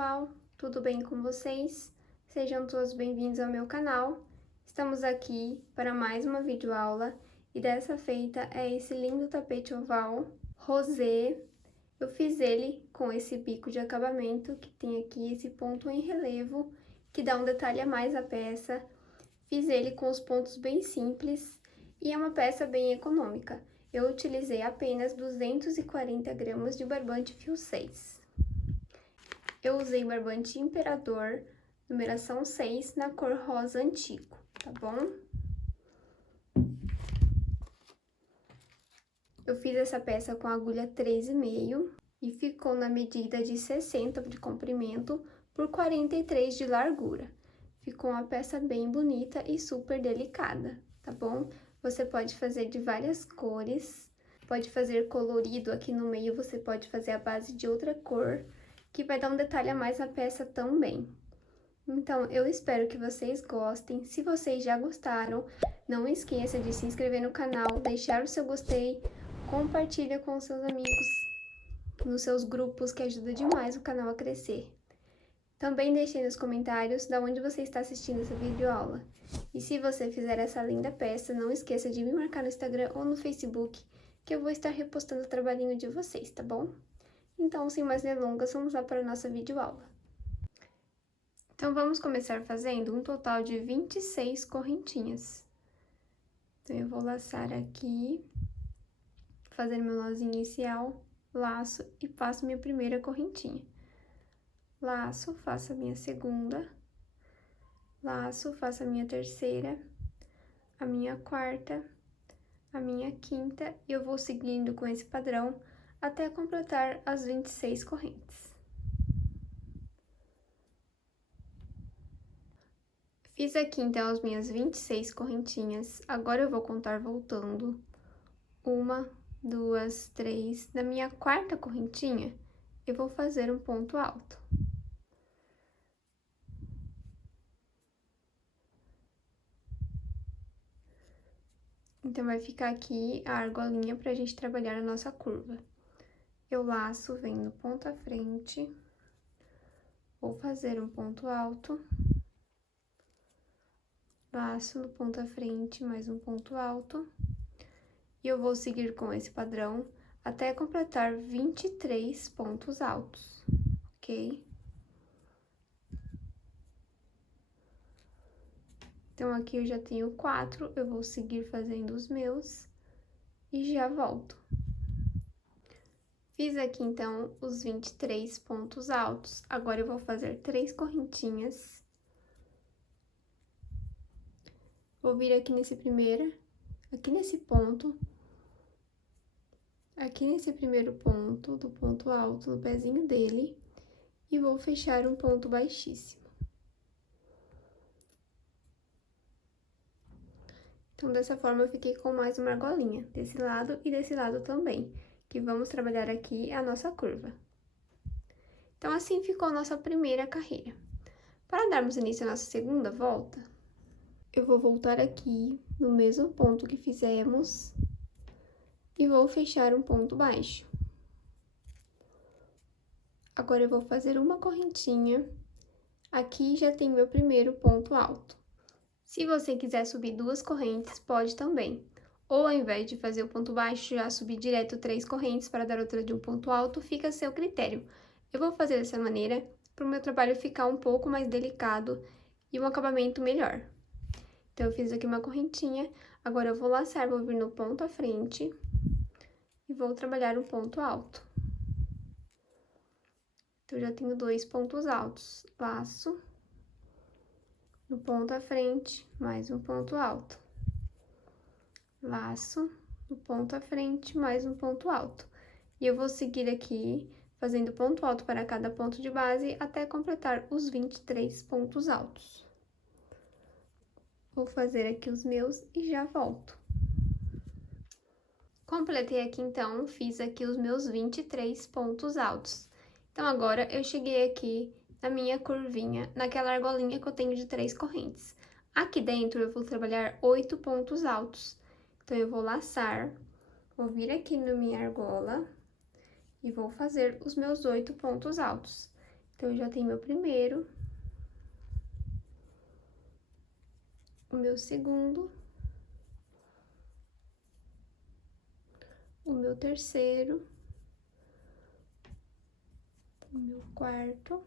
pessoal, tudo bem com vocês? Sejam todos bem-vindos ao meu canal. Estamos aqui para mais uma videoaula e dessa feita é esse lindo tapete oval rosé. Eu fiz ele com esse bico de acabamento que tem aqui esse ponto em relevo que dá um detalhe a mais à peça. Fiz ele com os pontos bem simples e é uma peça bem econômica. Eu utilizei apenas 240 gramas de barbante fio 6. Eu usei barbante Imperador, numeração 6, na cor rosa antigo, tá bom? Eu fiz essa peça com agulha 3,5 e ficou na medida de 60 de comprimento por 43 de largura. Ficou uma peça bem bonita e super delicada, tá bom? Você pode fazer de várias cores, pode fazer colorido, aqui no meio você pode fazer a base de outra cor, que vai dar um detalhe a mais na peça também. Então, eu espero que vocês gostem. Se vocês já gostaram, não esqueça de se inscrever no canal, deixar o seu gostei, compartilha com os seus amigos, nos seus grupos, que ajuda demais o canal a crescer. Também deixe aí nos comentários de onde você está assistindo essa videoaula. E se você fizer essa linda peça, não esqueça de me marcar no Instagram ou no Facebook, que eu vou estar repostando o trabalhinho de vocês, tá bom? Então, sem mais delongas, vamos lá para a nossa videoaula. Então, vamos começar fazendo um total de 26 correntinhas. Então, eu vou laçar aqui, fazendo meu nozinho inicial, laço e faço minha primeira correntinha. Laço, faço a minha segunda, laço, faço a minha terceira, a minha quarta, a minha quinta, e eu vou seguindo com esse padrão até completar as 26 correntes. Fiz aqui, então, as minhas 26 correntinhas. Agora, eu vou contar voltando. 1, 2, 3. Na minha quarta correntinha, eu vou fazer um ponto alto. Então, vai ficar aqui a argolinha pra gente trabalhar a nossa curva. Eu laço, venho no ponto à frente, vou fazer um ponto alto, laço no ponto à frente, mais um ponto alto, e eu vou seguir com esse padrão até completar 23 pontos altos, ok? Então, aqui eu já tenho 4, eu vou seguir fazendo os meus e já volto. Fiz aqui, então, os 23 pontos altos. Agora, eu vou fazer 3 correntinhas. Vou vir aqui nesse primeiro, aqui nesse ponto, aqui nesse primeiro ponto, do ponto alto, no pezinho dele, e vou fechar um ponto baixíssimo. Então, dessa forma, eu fiquei com mais uma argolinha, desse lado e desse lado também, que vamos trabalhar aqui a nossa curva. Então, assim ficou a nossa primeira carreira. Para darmos início à nossa segunda volta, eu vou voltar aqui no mesmo ponto que fizemos e vou fechar um ponto baixo. Agora, eu vou fazer uma correntinha, aqui já tem meu primeiro ponto alto. Se você quiser subir 2 correntes, pode também. Ou, ao invés de fazer o ponto baixo, já subir direto 3 correntes para dar outra de um ponto alto, fica a seu critério. Eu vou fazer dessa maneira para o meu trabalho ficar um pouco mais delicado e um acabamento melhor. Então, eu fiz aqui uma correntinha, agora eu vou laçar, vou vir no ponto à frente e vou trabalhar um ponto alto. Então, eu já tenho 2 pontos altos, laço, no ponto à frente, mais um ponto alto. Laço, no ponto à frente, mais um ponto alto. E eu vou seguir aqui, fazendo ponto alto para cada ponto de base, até completar os 23 pontos altos. Vou fazer aqui os meus e já volto. Completei aqui, então, fiz aqui os meus 23 pontos altos. Então, agora, eu cheguei aqui na minha curvinha, naquela argolinha que eu tenho de 3 correntes. Aqui dentro, eu vou trabalhar 8 pontos altos. Então, eu vou laçar, vou vir aqui na minha argola e vou fazer os meus 8 pontos altos. Então, eu já tenho meu primeiro, o meu segundo, o meu terceiro, o meu quarto,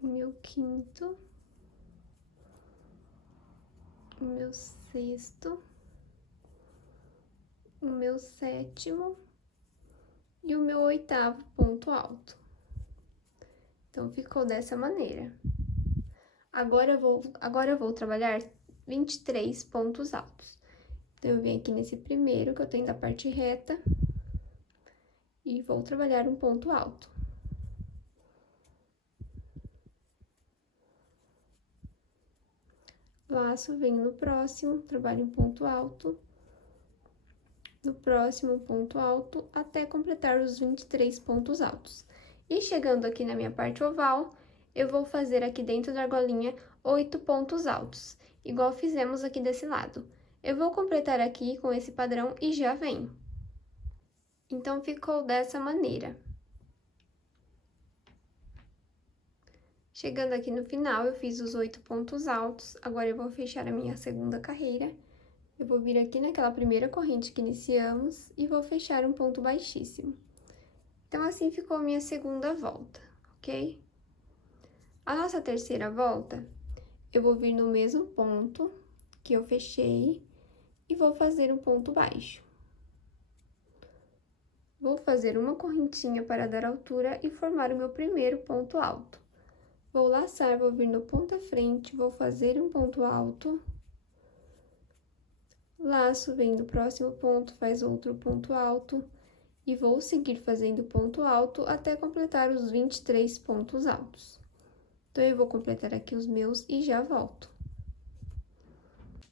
o meu quinto, o meu sexto, o meu sétimo e o meu oitavo ponto alto. Então, ficou dessa maneira. Agora eu vou trabalhar 23 pontos altos. Então, eu venho aqui nesse primeiro, que eu tenho da parte reta, e vou trabalhar um ponto alto. Laço, venho no próximo, trabalho um ponto alto, no próximo ponto alto, até completar os 23 pontos altos. E chegando aqui na minha parte oval, eu vou fazer aqui dentro da argolinha 8 pontos altos, igual fizemos aqui desse lado. Eu vou completar aqui com esse padrão e já venho. Então, ficou dessa maneira. Chegando aqui no final, eu fiz os 8 pontos altos, agora eu vou fechar a minha segunda carreira. Eu vou vir aqui naquela primeira corrente que iniciamos e vou fechar um ponto baixíssimo. Então, assim ficou a minha segunda volta, ok? A nossa terceira volta, eu vou vir no mesmo ponto que eu fechei e vou fazer um ponto baixo. Vou fazer uma correntinha para dar altura e formar o meu primeiro ponto alto. Vou laçar, vou vir no ponto à frente, vou fazer um ponto alto. Laço, vem no próximo ponto, faz outro ponto alto. E vou seguir fazendo ponto alto até completar os 23 pontos altos. Então, eu vou completar aqui os meus e já volto.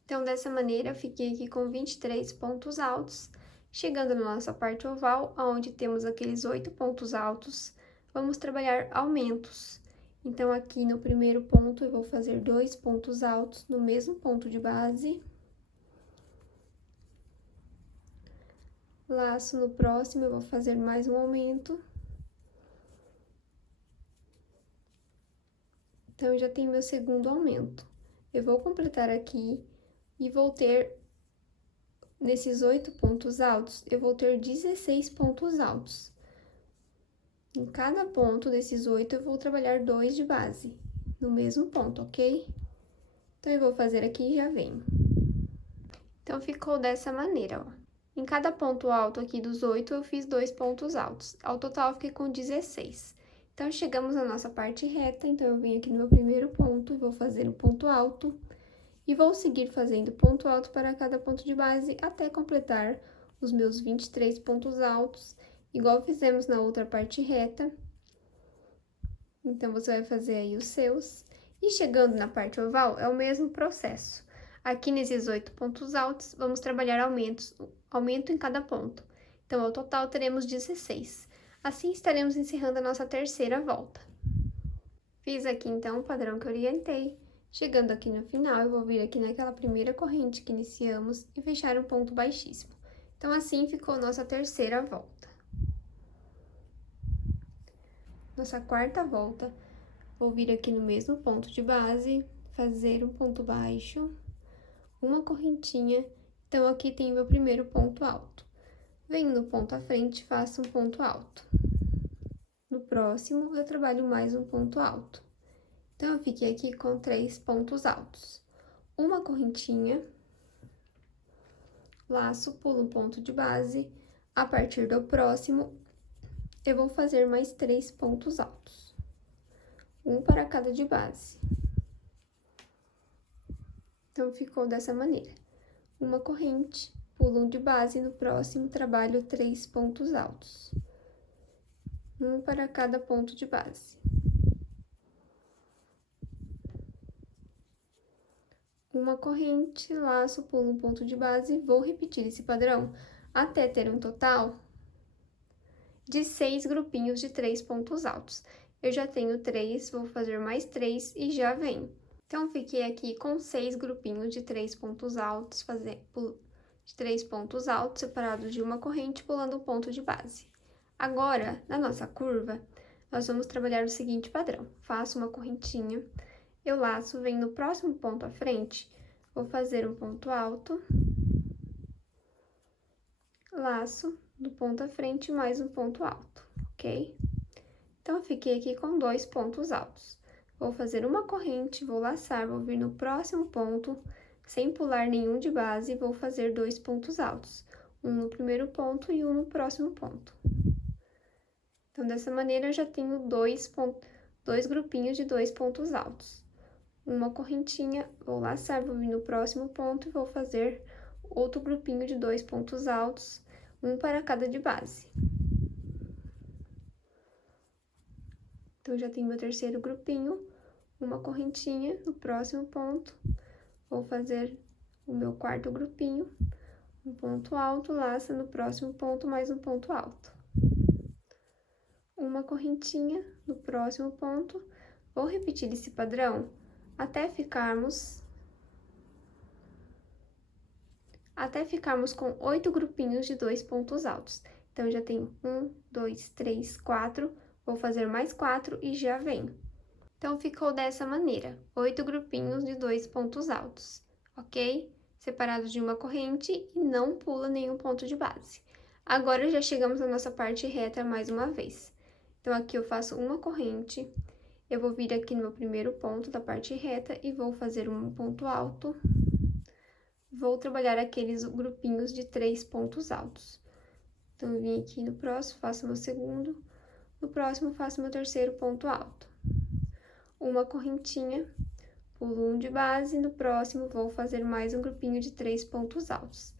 Então, dessa maneira, eu fiquei aqui com 23 pontos altos. Chegando na nossa parte oval, onde temos aqueles 8 pontos altos, vamos trabalhar aumentos. Então, aqui no primeiro ponto, eu vou fazer 2 pontos altos no mesmo ponto de base. Laço no próximo, eu vou fazer mais um aumento. Então, eu já tenho meu segundo aumento. Eu vou completar aqui e vou ter, nesses 8 pontos altos, eu vou ter 16 pontos altos. Em cada ponto desses 8, eu vou trabalhar 2 de base, no mesmo ponto, ok? Então, eu vou fazer aqui e já venho. Então, ficou dessa maneira, ó. Em cada ponto alto aqui dos 8, eu fiz 2 pontos altos. Ao total, eu fiquei com 16. Então, chegamos na nossa parte reta, então, eu venho aqui no meu primeiro ponto e vou fazer um ponto alto. E vou seguir fazendo ponto alto para cada ponto de base até completar os meus 23 pontos altos, igual fizemos na outra parte reta. Então, você vai fazer aí os seus. E chegando na parte oval, é o mesmo processo. Aqui nesses 8 pontos altos, vamos trabalhar aumento em cada ponto. Então, ao total, teremos 16. Assim, estaremos encerrando a nossa terceira volta. Fiz aqui, então, o padrão que eu orientei. Chegando aqui no final, eu vou vir aqui naquela primeira corrente que iniciamos e fechar um ponto baixíssimo. Então, assim ficou nossa terceira volta. Nossa quarta volta, vou vir aqui no mesmo ponto de base, fazer um ponto baixo, uma correntinha. Então, aqui tem o meu primeiro ponto alto. Venho no ponto à frente, faço um ponto alto. No próximo, eu trabalho mais um ponto alto. Então, eu fiquei aqui com 3 pontos altos. Uma correntinha, laço, pulo um ponto de base. A partir do próximo, eu vou fazer mais 3 pontos altos. Um para cada de base. Então, ficou dessa maneira. Uma corrente, pulo um de base, no próximo, trabalho 3 pontos altos. Um para cada ponto de base. Uma corrente, laço, pulo um ponto de base, vou repetir esse padrão até ter um total de 6 grupinhos de 3 pontos altos. Eu já tenho 3, vou fazer mais 3 e já venho. Então, fiquei aqui com 6 grupinhos de 3 pontos altos, de 3 pontos altos separados de uma corrente, pulando um ponto de base. Agora, na nossa curva, nós vamos trabalhar o seguinte padrão. Faço uma correntinha, eu laço, venho no próximo ponto à frente, vou fazer um ponto alto, laço do ponto à frente mais um ponto alto, ok? Então, eu fiquei aqui com 2 pontos altos. Vou fazer uma corrente, vou laçar, vou vir no próximo ponto, sem pular nenhum de base, vou fazer 2 pontos altos. Um no primeiro ponto e um no próximo ponto. Então, dessa maneira, eu já tenho dois grupinhos de 2 pontos altos. Uma correntinha, vou laçar, vou vir no próximo ponto e vou fazer outro grupinho de 2 pontos altos, um para cada de base. Então, já tenho meu terceiro grupinho, uma correntinha no próximo ponto, vou fazer o meu quarto grupinho, um ponto alto, laça no próximo ponto, mais um ponto alto. Uma correntinha no próximo ponto, vou repetir esse padrão até ficarmos com 8 grupinhos de 2 pontos altos. Então, eu já tenho 1, 2, 3, 4, vou fazer mais 4 e já venho. Então, ficou dessa maneira, 8 grupinhos de 2 pontos altos, ok? Separados de uma corrente e não pula nenhum ponto de base. Agora, já chegamos na nossa parte reta mais uma vez. Então, aqui eu faço uma corrente, eu vou vir aqui no meu primeiro ponto da parte reta e vou fazer um ponto alto. Vou trabalhar aqueles grupinhos de 3 pontos altos. Então, eu vim aqui no próximo, faço meu segundo, no próximo faço meu terceiro ponto alto. Uma correntinha, pulo um de base, no próximo vou fazer mais um grupinho de 3 pontos altos.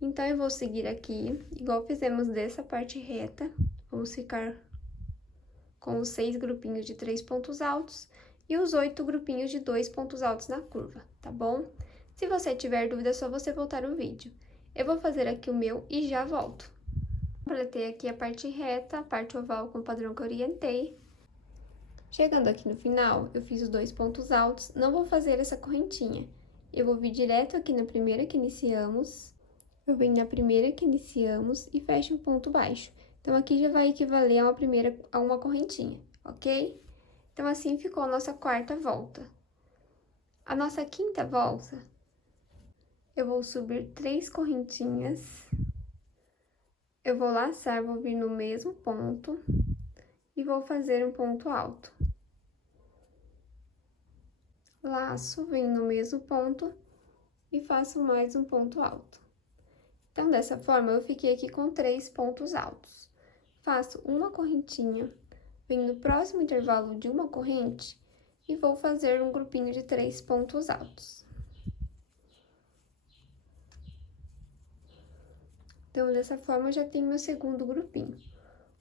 Então, eu vou seguir aqui, igual fizemos dessa parte reta, vamos ficar com os 6 grupinhos de 3 pontos altos e os 8 grupinhos de 2 pontos altos na curva, tá bom? Se você tiver dúvida, é só você voltar o vídeo. Eu vou fazer aqui o meu e já volto. Completei aqui a parte reta, a parte oval com o padrão que eu orientei. Chegando aqui no final, eu fiz os 2 pontos altos, não vou fazer essa correntinha. Eu vou vir direto aqui na primeira que iniciamos, eu venho na primeira que iniciamos e fecho um ponto baixo. Então, aqui já vai equivaler a uma correntinha, ok? Então, assim ficou a nossa quarta volta. A nossa quinta volta, eu vou subir 3 correntinhas, eu vou laçar, vou vir no mesmo ponto e vou fazer um ponto alto. Laço, venho no mesmo ponto e faço mais um ponto alto. Então, dessa forma, eu fiquei aqui com 3 pontos altos. Faço uma correntinha, venho no próximo intervalo de uma corrente e vou fazer um grupinho de 3 pontos altos. Então, dessa forma, eu já tenho meu segundo grupinho.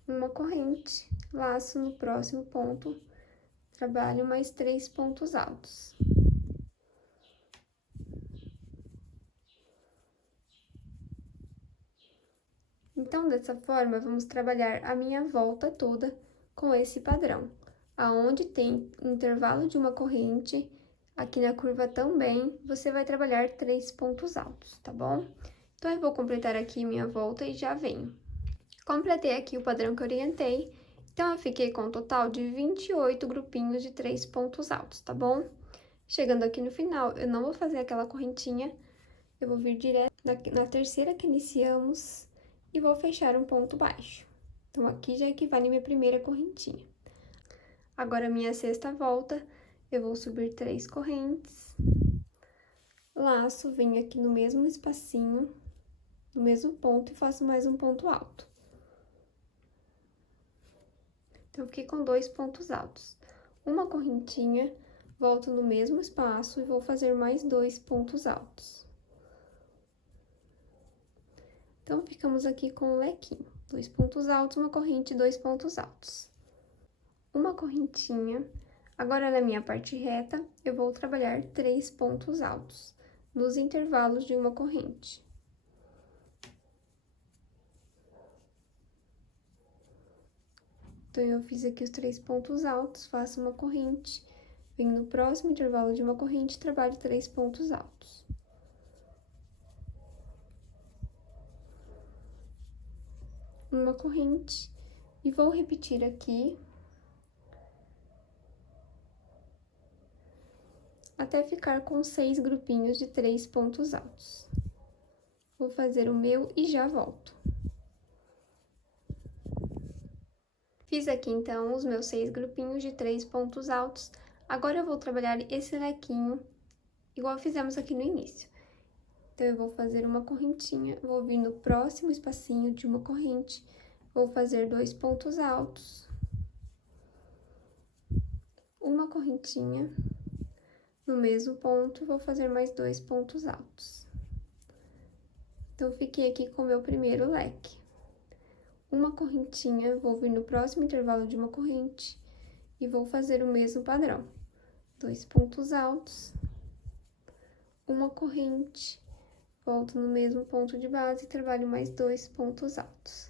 Uma corrente, laço no próximo ponto, trabalho mais 3 pontos altos. Então, dessa forma, vamos trabalhar a minha volta toda com esse padrão. Aonde tem intervalo de uma corrente, aqui na curva também, você vai trabalhar 3 pontos altos, tá bom? Então, eu vou completar aqui minha volta e já venho. Completei aqui o padrão que eu orientei, então, eu fiquei com um total de 28 grupinhos de 3 pontos altos, tá bom? Chegando aqui no final, eu não vou fazer aquela correntinha, eu vou vir direto na terceira que iniciamos e vou fechar um ponto baixo. Então, aqui já equivale a minha primeira correntinha. Agora, minha sexta volta, eu vou subir 3 correntes, laço, venho aqui no mesmo espacinho, no mesmo ponto e faço mais um ponto alto. Então, eu fiquei com 2 pontos altos. Uma correntinha, volto no mesmo espaço e vou fazer mais 2 pontos altos. Então, ficamos aqui com o lequinho. 2 pontos altos, uma corrente e 2 pontos altos. Uma correntinha. Agora, na minha parte reta, eu vou trabalhar 3 pontos altos, nos intervalos de uma corrente. Então, eu fiz aqui os 3 pontos altos, faço uma corrente, venho no próximo intervalo de uma corrente e trabalho 3 pontos altos. Uma corrente, e vou repetir aqui até ficar com 6 grupinhos de 3 pontos altos. Vou fazer o meu e já volto. Fiz aqui, então, os meus 6 grupinhos de 3 pontos altos. Agora, eu vou trabalhar esse lequinho, igual fizemos aqui no início. Então, eu vou fazer uma correntinha, vou vir no próximo espacinho de uma corrente, vou fazer 2 pontos altos. Uma correntinha, no mesmo ponto, vou fazer mais 2 pontos altos. Então, fiquei aqui com o meu primeiro leque. Uma correntinha, vou vir no próximo intervalo de uma corrente e vou fazer o mesmo padrão. 2 pontos altos, uma corrente, volto no mesmo ponto de base e trabalho mais 2 pontos altos.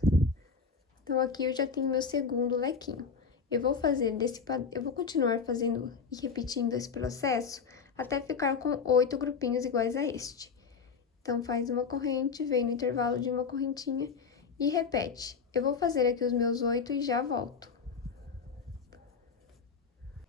Então, aqui eu já tenho meu segundo lequinho. Eu vou continuar fazendo e repetindo esse processo até ficar com 8 grupinhos iguais a este. Então, faz uma corrente, vem no intervalo de uma correntinha e repete. Eu vou fazer aqui os meus 8 e já volto.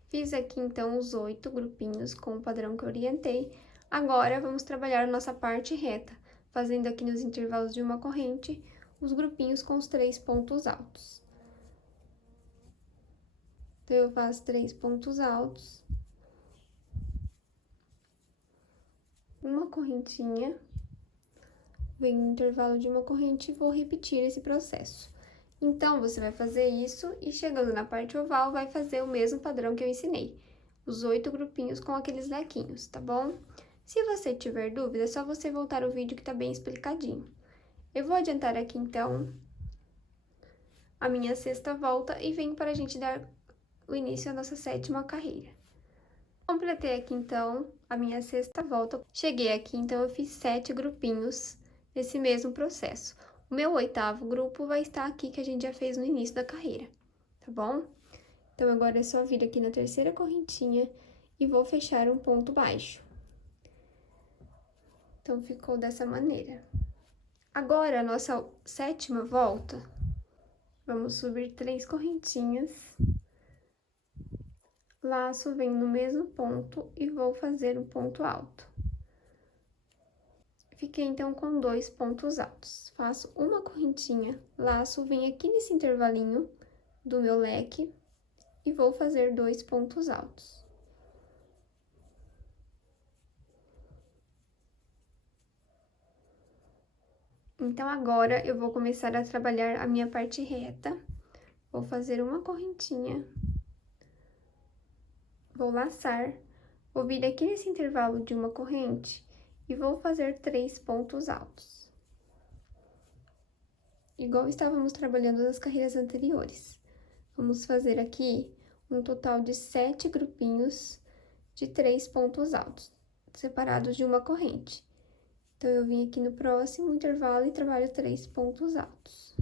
Fiz aqui, então, os 8 grupinhos com o padrão que eu orientei. Agora, vamos trabalhar a nossa parte reta, fazendo aqui nos intervalos de uma corrente, os grupinhos com os 3 pontos altos. Então, eu faço 3 pontos altos, uma correntinha, venho no intervalo de uma corrente e vou repetir esse processo. Então, você vai fazer isso e chegando na parte oval, vai fazer o mesmo padrão que eu ensinei. Os 8 grupinhos com aqueles lequinhos, tá bom? Se você tiver dúvida, é só você voltar o vídeo que tá bem explicadinho. Eu vou adiantar aqui, então, a minha sexta volta e venho para a gente dar o início à nossa sétima carreira. Completei aqui, então, a minha sexta volta. Cheguei aqui, então, eu fiz 7 grupinhos nesse mesmo processo. O meu 8º grupo vai estar aqui, que a gente já fez no início da carreira, tá bom? Então, agora é só vir aqui na terceira correntinha e vou fechar um ponto baixo. Então, ficou dessa maneira. Agora, a nossa sétima volta, vamos subir 3 correntinhas. Laço, venho no mesmo ponto e vou fazer um ponto alto. Fiquei, então, com 2 pontos altos. Faço uma correntinha, laço, venho aqui nesse intervalinho do meu leque e vou fazer 2 pontos altos. Então, agora, eu vou começar a trabalhar a minha parte reta. Vou fazer uma correntinha. Vou laçar, vou vir aqui nesse intervalo de uma corrente e vou fazer 3 pontos altos. Igual estávamos trabalhando nas carreiras anteriores. Vamos fazer aqui um total de 7 grupinhos de 3 pontos altos, separados de uma corrente. Então, eu vim aqui no próximo intervalo e trabalho 3 pontos altos.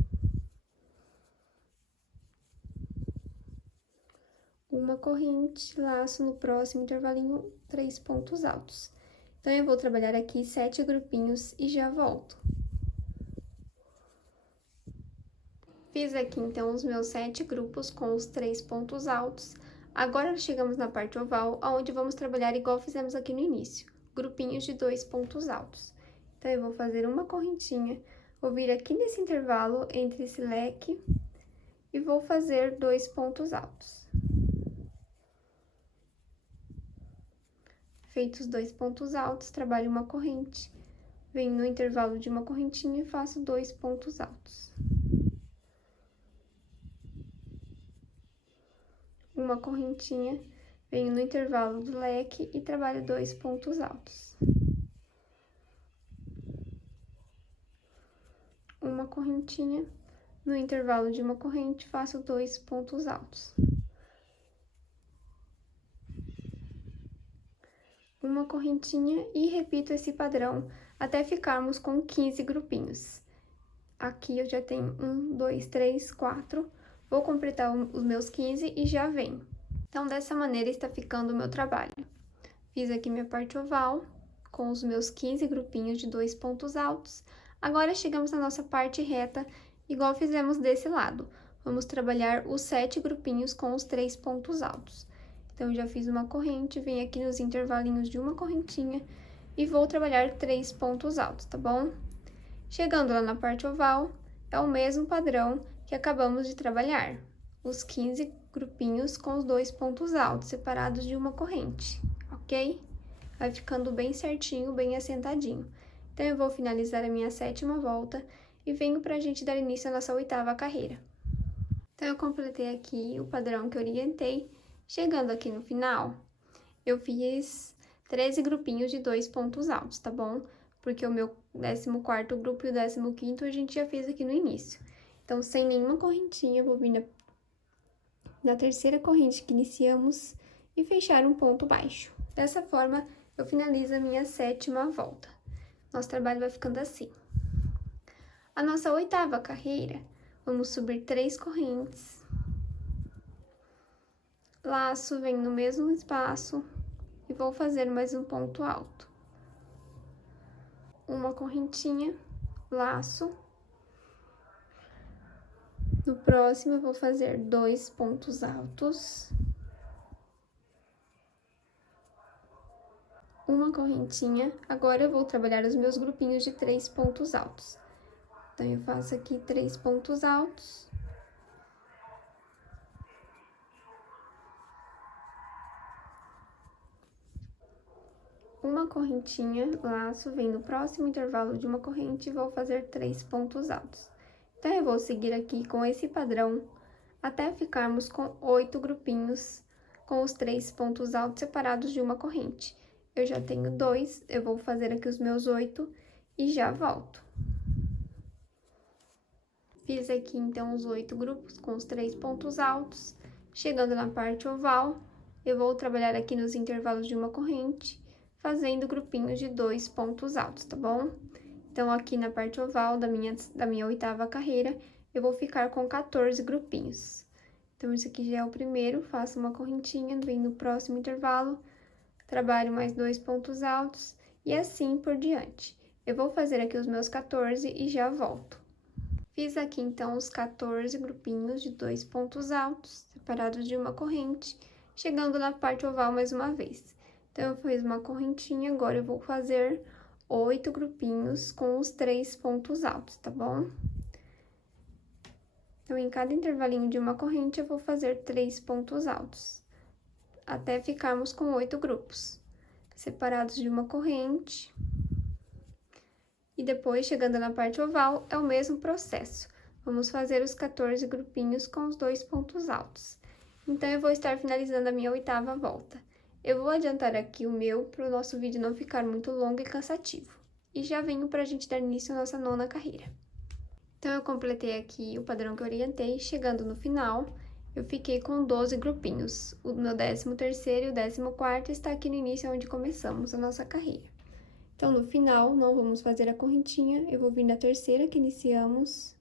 Uma corrente, laço no próximo intervalinho, 3 pontos altos. Então, eu vou trabalhar aqui 7 grupinhos e já volto. Fiz aqui, então, os meus 7 grupos com os 3 pontos altos. Agora, chegamos na parte oval, onde vamos trabalhar igual fizemos aqui no início, grupinhos de 2 pontos altos. Então, eu vou fazer uma correntinha, vou vir aqui nesse intervalo entre esse leque e vou fazer 2 pontos altos. Feitos os 2 pontos altos, trabalho uma corrente, venho no intervalo de uma correntinha e faço 2 pontos altos. Uma correntinha, venho no intervalo do leque e trabalho 2 pontos altos. Uma correntinha, no intervalo de uma corrente, faço 2 pontos altos. Uma correntinha e repito esse padrão até ficarmos com 15 grupinhos. Aqui eu já tenho 1, 2, 3, 4, vou completar os meus 15 e já venho. Então, dessa maneira está ficando o meu trabalho. Fiz aqui minha parte oval, com os meus 15 grupinhos de 2 pontos altos. Agora, chegamos na nossa parte reta, igual fizemos desse lado. Vamos trabalhar os 7 grupinhos com os 3 pontos altos. Então, eu já fiz uma corrente, venho aqui nos intervalinhos de uma correntinha e vou trabalhar 3 pontos altos, tá bom? Chegando lá na parte oval, é o mesmo padrão que acabamos de trabalhar. Os 15 grupinhos com os 2 pontos altos, separados de uma corrente, ok? Vai ficando bem certinho, bem assentadinho. Então, eu vou finalizar a minha 7ª volta e venho pra gente dar início à nossa 8ª carreira. Então, eu completei aqui o padrão que eu orientei. Chegando aqui no final, eu fiz 13 grupinhos de 2 pontos altos, tá bom? Porque o meu 14º grupo e o 15º a gente já fez aqui no início. Então, sem nenhuma correntinha, eu vou vir na terceira corrente que iniciamos e fechar um ponto baixo. Dessa forma, eu finalizo a minha 7ª volta. Nosso trabalho vai ficando assim. A nossa 8ª carreira, vamos subir 3 correntes. Laço, venho no mesmo espaço e vou fazer mais um ponto alto. Uma correntinha, laço. No próximo, eu vou fazer 2 pontos altos. Uma correntinha. Agora, eu vou trabalhar os meus grupinhos de 3 pontos altos. Então, eu faço aqui 3 pontos altos. Uma correntinha, laço, vem no próximo intervalo de uma corrente e vou fazer 3 pontos altos. Então, eu vou seguir aqui com esse padrão até ficarmos com 8 grupinhos com os 3 pontos altos separados de uma corrente. Eu já tenho 2, eu vou fazer aqui os meus 8 e já volto. Fiz aqui, então, os 8 grupos com os 3 pontos altos. Chegando na parte oval, eu vou trabalhar aqui nos intervalos de uma corrente, fazendo grupinhos de 2 pontos altos, tá bom? Então, aqui na parte oval da minha 8ª carreira, eu vou ficar com 14 grupinhos. Então, isso aqui já é o primeiro, faço uma correntinha, venho no próximo intervalo, trabalho mais 2 pontos altos e assim por diante. Eu vou fazer aqui os meus 14 e já volto. Fiz aqui, então, os 14 grupinhos de 2 pontos altos, separados de uma corrente, chegando na parte oval mais uma vez. Então, eu fiz uma correntinha, agora eu vou fazer 8 grupinhos com os 3 pontos altos, tá bom? Então, em cada intervalinho de uma corrente, eu vou fazer 3 pontos altos, até ficarmos com 8 grupos, separados de uma corrente. E depois, chegando na parte oval, é o mesmo processo. Vamos fazer os 14 grupinhos com os 2 pontos altos. Então, eu vou estar finalizando a minha 8ª volta. Eu vou adiantar aqui o meu, para o nosso vídeo não ficar muito longo e cansativo. E já venho para a gente dar início à nossa 9ª carreira. Então, eu completei aqui o padrão que eu orientei. Chegando no final, eu fiquei com 12 grupinhos. O meu 13º e o 14º está aqui no início, onde começamos a nossa carreira. Então, no final, não vamos fazer a correntinha, eu vou vir na terceira que iniciamos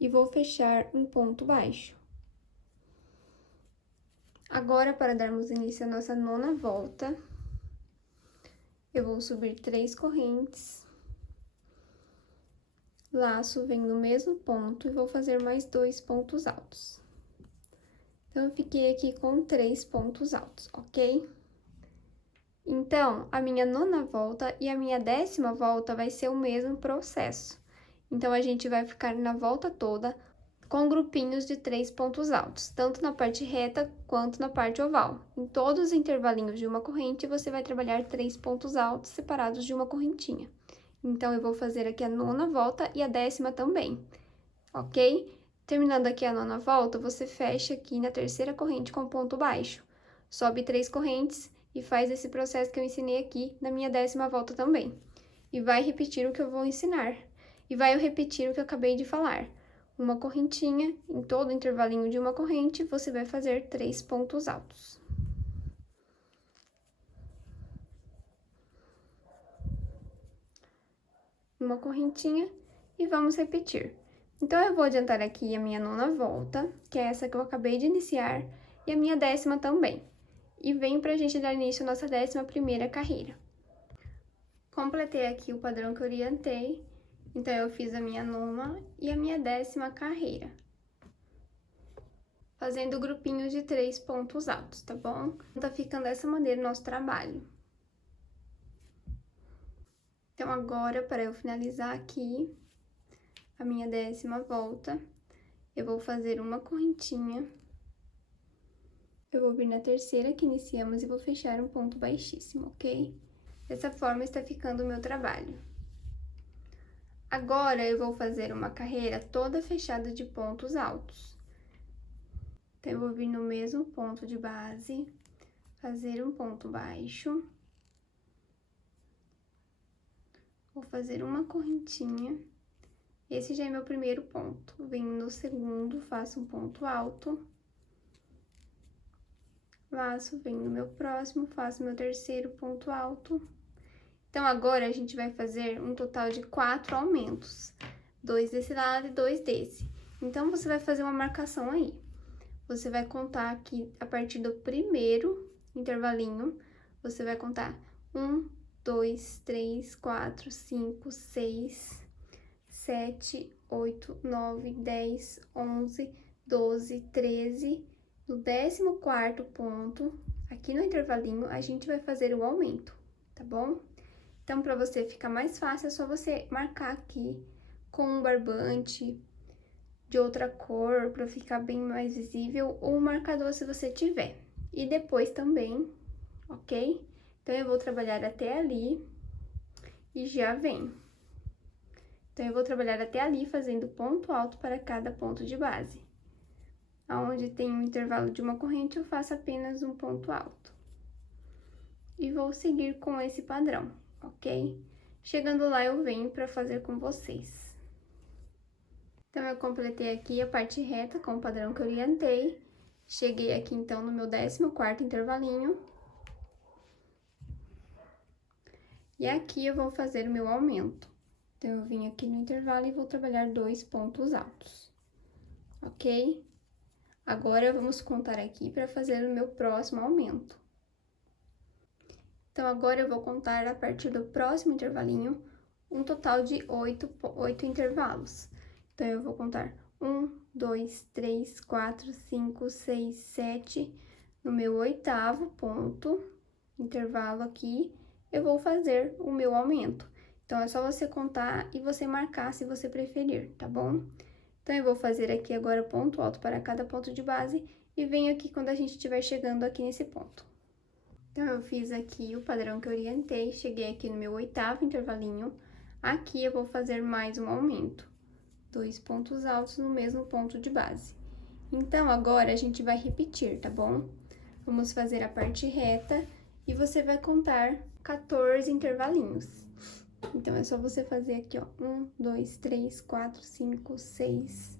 e vou fechar um ponto baixo. Agora, para darmos início à nossa 9ª volta, eu vou subir 3 correntes, laço, venho no mesmo ponto e vou fazer mais 2 pontos altos. Então, eu fiquei aqui com 3 pontos altos, ok? Então, a minha 9ª volta e a minha 10ª volta vai ser o mesmo processo. Então, a gente vai ficar na volta toda com grupinhos de 3 pontos altos, tanto na parte reta quanto na parte oval. Em todos os intervalinhos de uma corrente, você vai trabalhar 3 pontos altos separados de uma correntinha. Então, eu vou fazer aqui a 9ª volta e a 10ª também, ok? Terminando aqui a 9ª volta, você fecha aqui na terceira corrente com ponto baixo. Sobe 3 correntes e faz esse processo que eu ensinei aqui na minha 10ª volta também. E vai repetir o que eu vou ensinar. E vai repetir o que eu acabei de falar. Uma correntinha, em todo intervalinho de uma corrente, você vai fazer 3 pontos altos. Uma correntinha e vamos repetir. Então, eu vou adiantar aqui a minha 9ª volta, que é essa que eu acabei de iniciar, e a minha 10ª também. E venho pra gente dar início à nossa 11ª carreira. Completei aqui o padrão que eu orientei, então eu fiz a minha 9ª e a minha 10ª carreira. fazendo grupinhos de 3 pontos altos, tá bom? Tá ficando dessa maneira o nosso trabalho. Então, agora, para eu finalizar aqui a minha 10ª volta, eu vou fazer uma correntinha. Eu vou vir na terceira que iniciamos e vou fechar um ponto baixíssimo, ok? Dessa forma, está ficando o meu trabalho. Agora, eu vou fazer uma carreira toda fechada de pontos altos. Então, eu vou vir no mesmo ponto de base, fazer um ponto baixo. Vou fazer uma correntinha. Esse já é meu primeiro ponto. Venho no segundo, faço um ponto alto. Laço, venho no meu próximo, faço meu terceiro ponto alto. Então, agora, a gente vai fazer um total de 4 aumentos. 2 desse lado e 2 desse. Então, você vai fazer uma marcação aí. Você vai contar aqui, a partir do primeiro intervalinho, você vai contar 1, 2, 3, 4, 5, 6, 7, 8, 9, 10, 11, 12, 13. No 14º ponto, aqui no intervalinho, a gente vai fazer o aumento, tá bom? Então, para você ficar mais fácil, é só você marcar aqui com um barbante de outra cor, para ficar bem mais visível, ou um marcador se você tiver. E depois também, ok? Então, eu vou trabalhar até ali e já venho. Então, eu vou trabalhar até ali, fazendo ponto alto para cada ponto de base. Aonde tem um intervalo de uma corrente, eu faço apenas um ponto alto. E vou seguir com esse padrão, ok? Chegando lá, eu venho para fazer com vocês. Então, eu completei aqui a parte reta com o padrão que eu orientei. Cheguei aqui, então, no meu 14º intervalinho. E aqui eu vou fazer o meu aumento. Então, eu vim aqui no intervalo e vou trabalhar 2 pontos altos, ok? Agora, vamos contar aqui para fazer o meu próximo aumento. Então, agora eu vou contar a partir do próximo intervalinho, um total de 8 intervalos. Então, eu vou contar 1, 2, 3, 4, 5, 6, 7. No meu 8º ponto, intervalo aqui, eu vou fazer o meu aumento. Então, é só você contar e você marcar se você preferir, tá bom? Então, eu vou fazer aqui agora ponto alto para cada ponto de base e venho aqui quando a gente estiver chegando aqui nesse ponto. Então, eu fiz aqui o padrão que eu orientei, cheguei aqui no meu 8º intervalinho. Aqui, eu vou fazer mais um aumento. 2 pontos altos no mesmo ponto de base. Então, agora, a gente vai repetir, tá bom? Vamos fazer a parte reta e você vai contar 14 intervalinhos. Então, é só você fazer aqui, ó, 1, 2, 3, 4, 5, 6,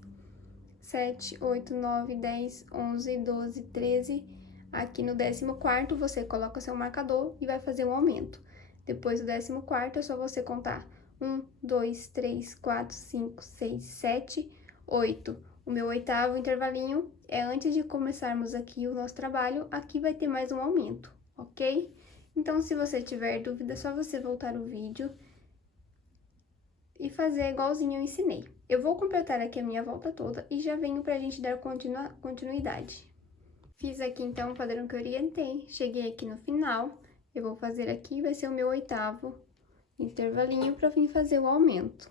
7, 8, 9, 10, 11, 12, 13. Aqui no 14º, você coloca seu marcador e vai fazer um aumento. Depois do 14º, é só você contar 1, 2, 3, 4, 5, 6, 7, 8. O meu 8º intervalinho é antes de começarmos aqui o nosso trabalho, aqui vai ter mais um aumento, ok? Então, se você tiver dúvida, é só você voltar o vídeo e fazer igualzinho eu ensinei. Eu vou completar aqui a minha volta toda e já venho pra gente dar continuidade. Fiz aqui, então, o padrão que eu orientei, cheguei aqui no final, eu vou fazer aqui, vai ser o meu 8º intervalinho para vir fazer o aumento.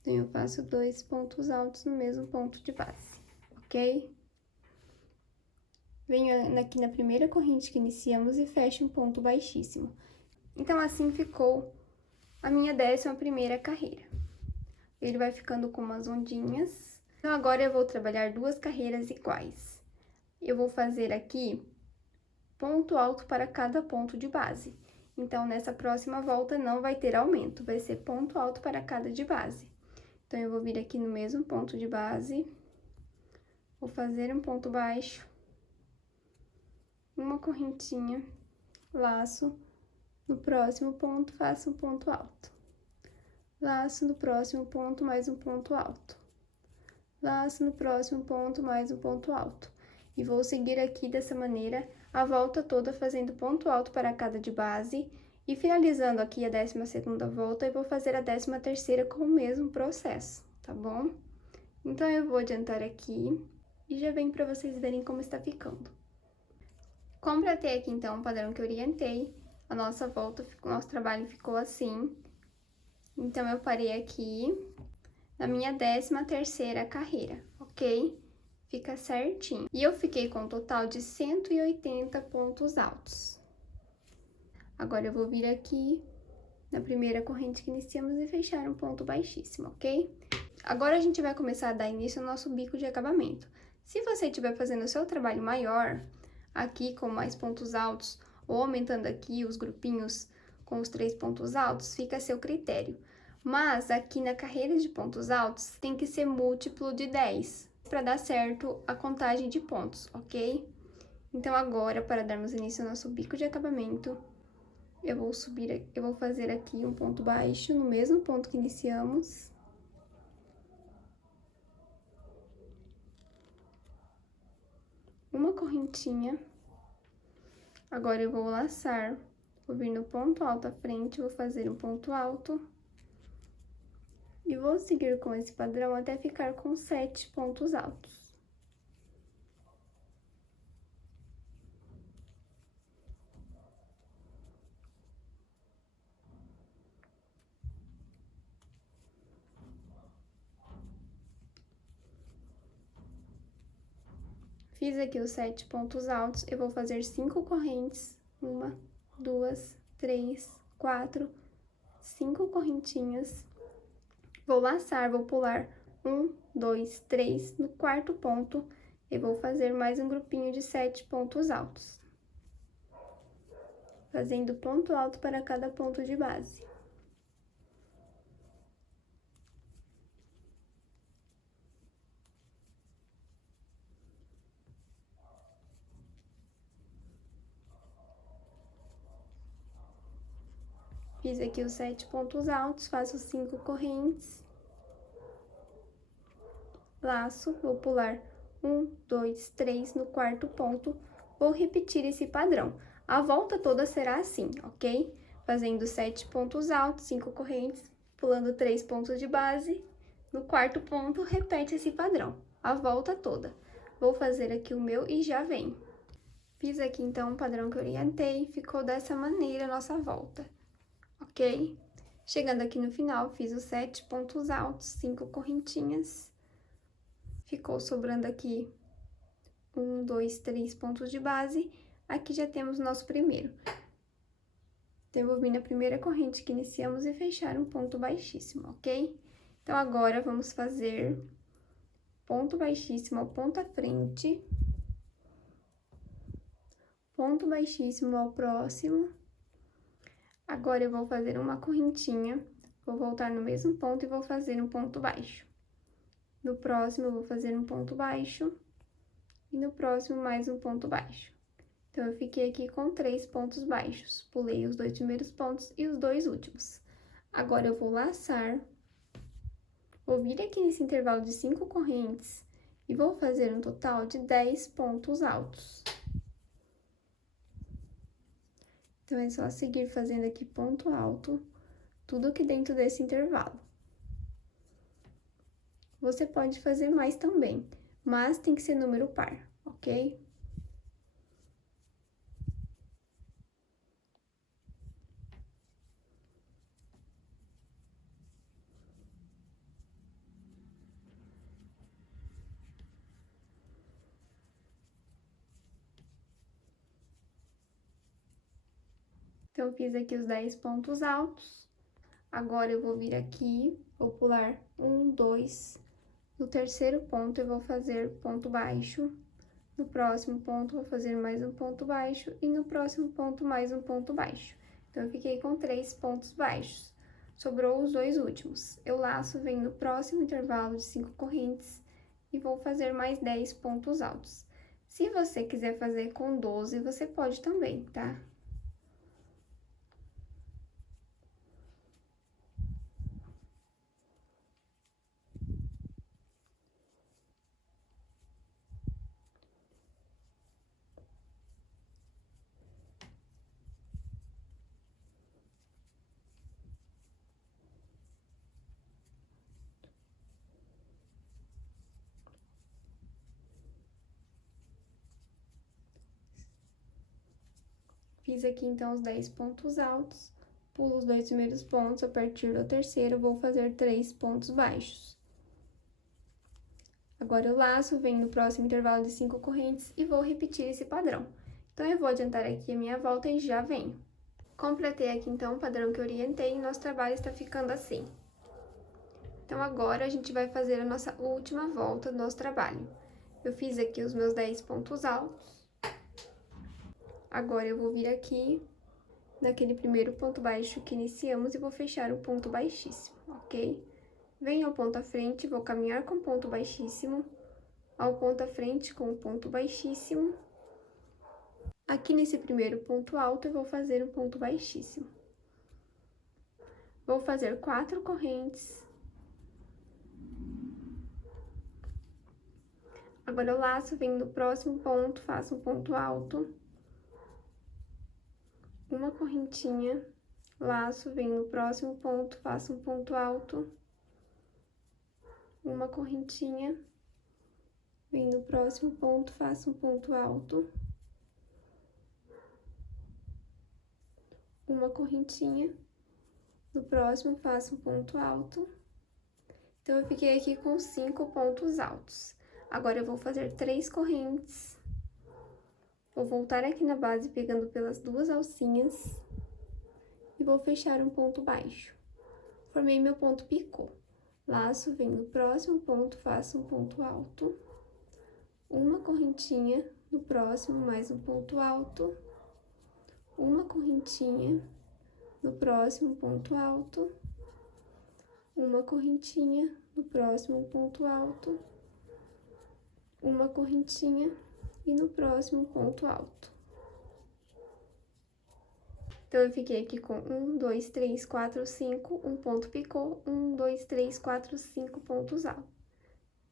Então, eu faço 2 pontos altos no mesmo ponto de base, ok? Venho aqui na primeira corrente que iniciamos e fecho um ponto baixíssimo. Então, assim ficou a minha 11ª carreira. Ele vai ficando com umas ondinhas. Então, agora eu vou trabalhar 2 carreiras iguais. Eu vou fazer aqui ponto alto para cada ponto de base. Então, nessa próxima volta não vai ter aumento, vai ser ponto alto para cada de base. Então, eu vou vir aqui no mesmo ponto de base, vou fazer um ponto baixo, uma correntinha, laço, no próximo ponto faço um ponto alto. Laço no próximo ponto, mais um ponto alto. Laço no próximo ponto, mais um ponto alto. E vou seguir aqui dessa maneira a volta toda fazendo ponto alto para cada de base e finalizando aqui a 12ª volta, eu vou fazer a 13ª com o mesmo processo, tá bom? Então, eu vou adiantar aqui e já venho para vocês verem como está ficando. Completei aqui então o padrão que eu orientei, a nossa volta, o nosso trabalho ficou assim. Então, eu parei aqui na minha 13ª carreira, ok? Fica certinho. E eu fiquei com um total de 180 pontos altos. Agora, eu vou vir aqui na primeira corrente que iniciamos e fechar um ponto baixíssimo, ok? Agora, a gente vai começar a dar início ao nosso bico de acabamento. Se você estiver fazendo o seu trabalho maior, aqui com mais pontos altos, ou aumentando aqui os grupinhos com os 3 pontos altos, fica a seu critério. Mas aqui na carreira de pontos altos, tem que ser múltiplo de 10, para dar certo a contagem de pontos, ok? Então, agora, para darmos início ao nosso bico de acabamento, eu vou fazer aqui um ponto baixo no mesmo ponto que iniciamos. Uma correntinha. Agora, eu vou laçar, vou vir no ponto alto à frente, vou fazer um ponto alto. E vou seguir com esse padrão até ficar com 7 pontos altos. Fiz aqui os 7 pontos altos, eu vou fazer 5 correntes, 1, 2, 3, 4, 5 correntinhas. Vou laçar, vou pular 1, 2, 3, no quarto ponto, eu vou fazer mais um grupinho de 7 pontos altos. Fazendo ponto alto para cada ponto de base. Fiz aqui os 7 pontos altos, faço 5 correntes. Laço, vou pular 1, 2, 3 no quarto ponto, vou repetir esse padrão. A volta toda será assim, ok? Fazendo 7 pontos altos, 5 correntes, pulando 3 pontos de base, no quarto ponto, repete esse padrão, a volta toda. Vou fazer aqui o meu e já vem. Fiz aqui, então, o padrão que eu orientei, ficou dessa maneira a nossa volta, ok? Chegando aqui no final, fiz os 7 pontos altos, 5 correntinhas. Ficou sobrando aqui 1, 2, 3 pontos de base. Aqui já temos o nosso primeiro. Então, eu vou vir na primeira corrente que iniciamos e fechar um ponto baixíssimo, ok? Então, agora, vamos fazer ponto baixíssimo ao ponto à frente. Ponto baixíssimo ao próximo. Agora, eu vou fazer uma correntinha, vou voltar no mesmo ponto e vou fazer um ponto baixo. No próximo, eu vou fazer um ponto baixo. E no próximo, mais um ponto baixo. Então, eu fiquei aqui com 3 pontos baixos. Pulei os 2 primeiros pontos e os 2 últimos. Agora, eu vou laçar. Vou vir aqui nesse intervalo de 5 correntes e vou fazer um total de 10 pontos altos. Então, é só seguir fazendo aqui ponto alto, tudo aqui dentro desse intervalo. Você pode fazer mais também, mas tem que ser número par, ok? Então, eu fiz aqui os 10 pontos altos. Agora, eu vou vir aqui, vou pular 1, 2. No terceiro ponto, eu vou fazer ponto baixo. No próximo ponto, vou fazer mais um ponto baixo. E no próximo ponto, mais um ponto baixo. Então, eu fiquei com 3 pontos baixos. Sobrou os 2 últimos. Eu laço, venho no próximo intervalo de 5 correntes e vou fazer mais 10 pontos altos. Se você quiser fazer com 12, você pode também, tá? Fiz aqui, então, os 10 pontos altos, pulo os 2 primeiros pontos, a partir do terceiro, vou fazer 3 pontos baixos. Agora, eu laço, venho no próximo intervalo de 5 correntes e vou repetir esse padrão. Então, eu vou adiantar aqui a minha volta e já venho. Completei aqui, então, o padrão que eu orientei e nosso trabalho está ficando assim. Então, agora, a gente vai fazer a nossa última volta do nosso trabalho. Eu fiz aqui os meus 10 pontos altos. Agora, eu vou vir aqui naquele primeiro ponto baixo que iniciamos e vou fechar o ponto baixíssimo, ok? Venho ao ponto à frente, vou caminhar com ponto baixíssimo, ao ponto à frente com o ponto baixíssimo. Aqui nesse primeiro ponto alto, eu vou fazer um ponto baixíssimo. Vou fazer 4 correntes. Agora, eu laço, venho no próximo ponto, faço um ponto alto. Uma correntinha, laço, venho no próximo ponto, faço um ponto alto. Uma correntinha, venho no próximo ponto, faço um ponto alto. Uma correntinha, no próximo faço um ponto alto. Então, eu fiquei aqui com 5 pontos altos. Agora, eu vou fazer 3 correntes. Vou voltar aqui na base, pegando pelas 2 alcinhas. E vou fechar um ponto baixo. Formei meu ponto picô. Laço, venho no próximo ponto, faço um ponto alto. Uma correntinha, no próximo, mais um ponto alto. Uma correntinha, no próximo, ponto alto. Uma correntinha, no próximo, ponto alto. Uma correntinha e no próximo, ponto alto. Então, eu fiquei aqui com 1, 2, 3, 4, 5, um ponto picô, 1, 2, 3, 4, 5 pontos altos.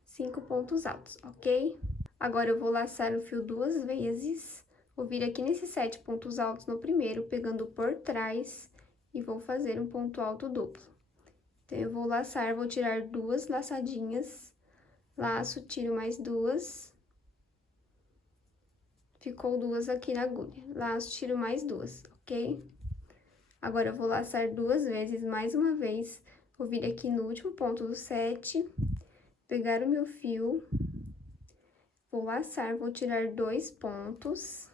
5 pontos altos, ok? Agora, eu vou laçar o fio 2 vezes, vou vir aqui nesses 7 pontos altos no primeiro, pegando por trás, e vou fazer um ponto alto duplo. Então, eu vou laçar, vou tirar 2 laçadinhas, laço, tiro mais 2, ficou 2 aqui na agulha, laço, tiro mais 2, ok? Agora, eu vou laçar 2 vezes, mais uma vez, vou vir aqui no último ponto do 7, pegar o meu fio, vou laçar, vou tirar 2 pontos,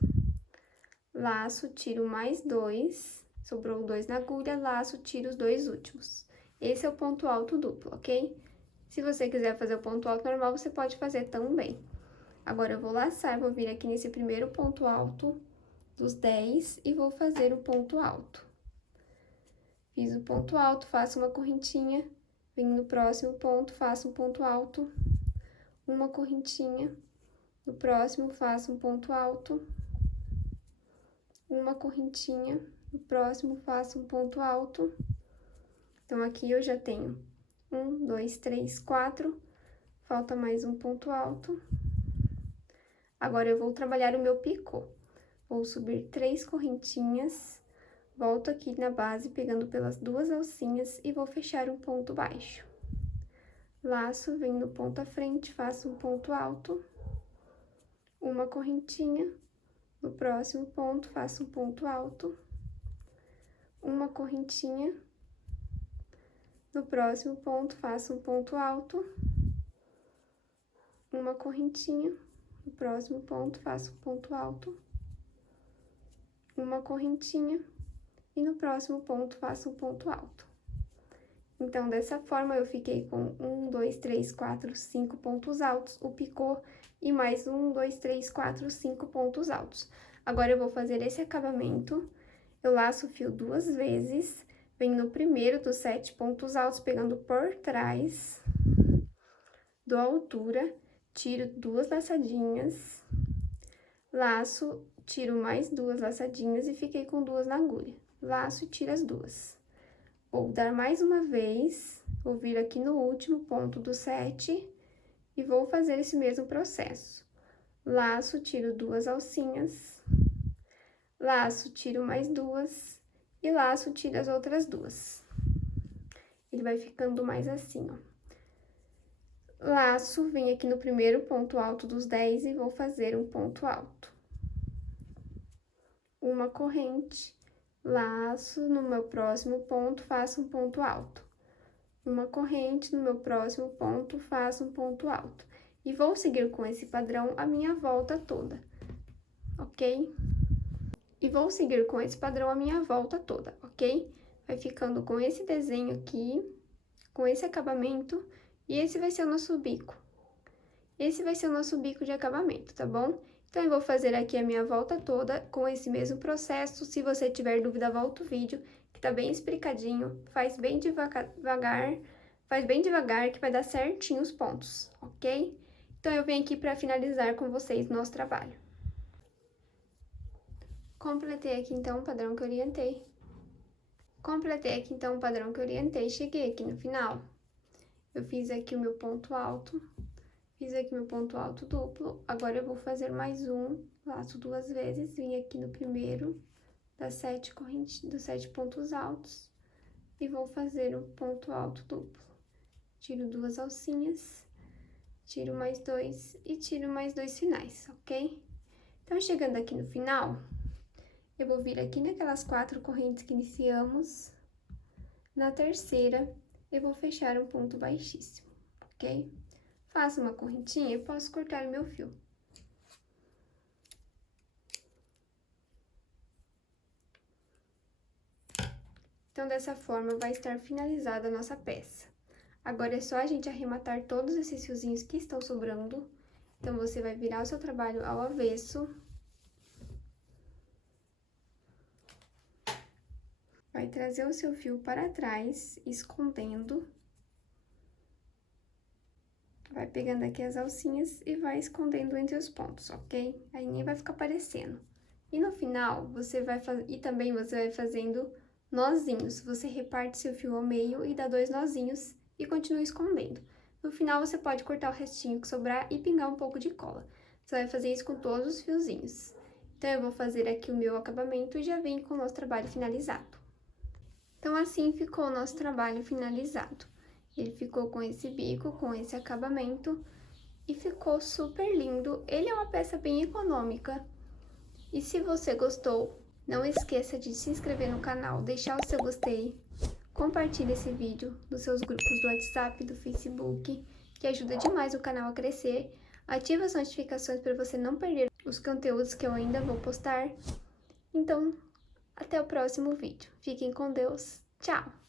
laço, tiro mais 2, sobrou 2 na agulha, laço, tiro os 2 últimos. Esse é o ponto alto duplo, ok? Se você quiser fazer o ponto alto normal, você pode fazer também. Agora, eu vou laçar, vou vir aqui nesse primeiro ponto alto dos 10 e vou fazer o ponto alto. Fiz o ponto alto, faço uma correntinha, venho no próximo ponto, faço um ponto alto, uma correntinha, no próximo faço um ponto alto, uma correntinha, no próximo faço um ponto alto. Então, aqui eu já tenho 1, 2, 3, 4, falta mais um ponto alto. Agora, eu vou trabalhar o meu picô. Vou subir 3 correntinhas, volto aqui na base, pegando pelas 2 alcinhas e vou fechar um ponto baixo. Laço, venho no ponto à frente, faço um ponto alto, uma correntinha, no próximo ponto faço um ponto alto, uma correntinha, no próximo ponto faço um ponto alto, uma correntinha, no próximo ponto faço um ponto alto, uma correntinha e no próximo ponto faço um ponto alto. Então, dessa forma, eu fiquei com 1, 2, 3, 4, 5 pontos altos, o picô, e mais 1, 2, 3, 4, 5 pontos altos. Agora, eu vou fazer esse acabamento, eu laço o fio 2 vezes, venho no primeiro dos 7 pontos altos, pegando por trás, dou a altura, tiro 2 laçadinhas, laço, tiro mais 2 laçadinhas e fiquei com 2 na agulha. Laço e tiro as 2. Vou dar mais uma vez, vou vir aqui no último ponto do 7 e vou fazer esse mesmo processo. Laço, tiro 2 alcinhas, laço, tiro mais 2 e laço, tiro as outras 2. Ele vai ficando mais assim, ó. Laço, venho aqui no primeiro ponto alto dos 10 e vou fazer um ponto alto. uma corrente, laço, no meu próximo ponto, faço um ponto alto. Uma corrente, no meu próximo ponto, faço um ponto alto. E vou seguir com esse padrão a minha volta toda, ok? E vou seguir com esse padrão a minha volta toda, ok? Vai ficando com esse desenho aqui, com esse acabamento, e esse vai ser o nosso bico. Esse vai ser o nosso bico de acabamento, tá bom? Então, eu vou fazer aqui a minha volta toda com esse mesmo processo. Se você tiver dúvida, volta o vídeo, que tá bem explicadinho. Faz bem devagar, que vai dar certinho os pontos, ok? Então, eu venho aqui pra finalizar com vocês o nosso trabalho. Completei aqui, então, o padrão que eu orientei. Cheguei aqui no final. Eu fiz aqui o meu ponto alto. Fiz aqui meu ponto alto duplo, agora eu vou fazer mais um, laço 2 vezes, vim aqui no primeiro das 7 correntes, dos 7 pontos altos, e vou fazer um ponto alto duplo. Tiro 2 alcinhas, tiro mais 2 e tiro mais 2 finais, ok? Então, chegando aqui no final, eu vou vir aqui naquelas 4 correntes que iniciamos, na terceira, eu vou fechar um ponto baixíssimo, ok? Faço uma correntinha e posso cortar o meu fio. Então, dessa forma, vai estar finalizada a nossa peça. Agora, é só a gente arrematar todos esses fiozinhos que estão sobrando. Então, você vai virar o seu trabalho ao avesso. Vai trazer o seu fio para trás, escondendo. Vai pegando aqui as alcinhas e vai escondendo entre os pontos, ok? Aí nem vai ficar aparecendo. E no final, você vai fazendo nozinhos. Você reparte seu fio ao meio e dá 2 nozinhos e continua escondendo. No final, você pode cortar o restinho que sobrar e pingar um pouco de cola. Você vai fazer isso com todos os fiozinhos. Então, eu vou fazer aqui o meu acabamento e já venho com o nosso trabalho finalizado. Então, assim ficou o nosso trabalho finalizado. Ele ficou com esse bico, com esse acabamento, e ficou super lindo. Ele é uma peça bem econômica. E se você gostou, não esqueça de se inscrever no canal, deixar o seu gostei, compartilhe esse vídeo nos seus grupos do WhatsApp, do Facebook, que ajuda demais o canal a crescer. Ative as notificações para você não perder os conteúdos que eu ainda vou postar. Então, até o próximo vídeo. Fiquem com Deus. Tchau!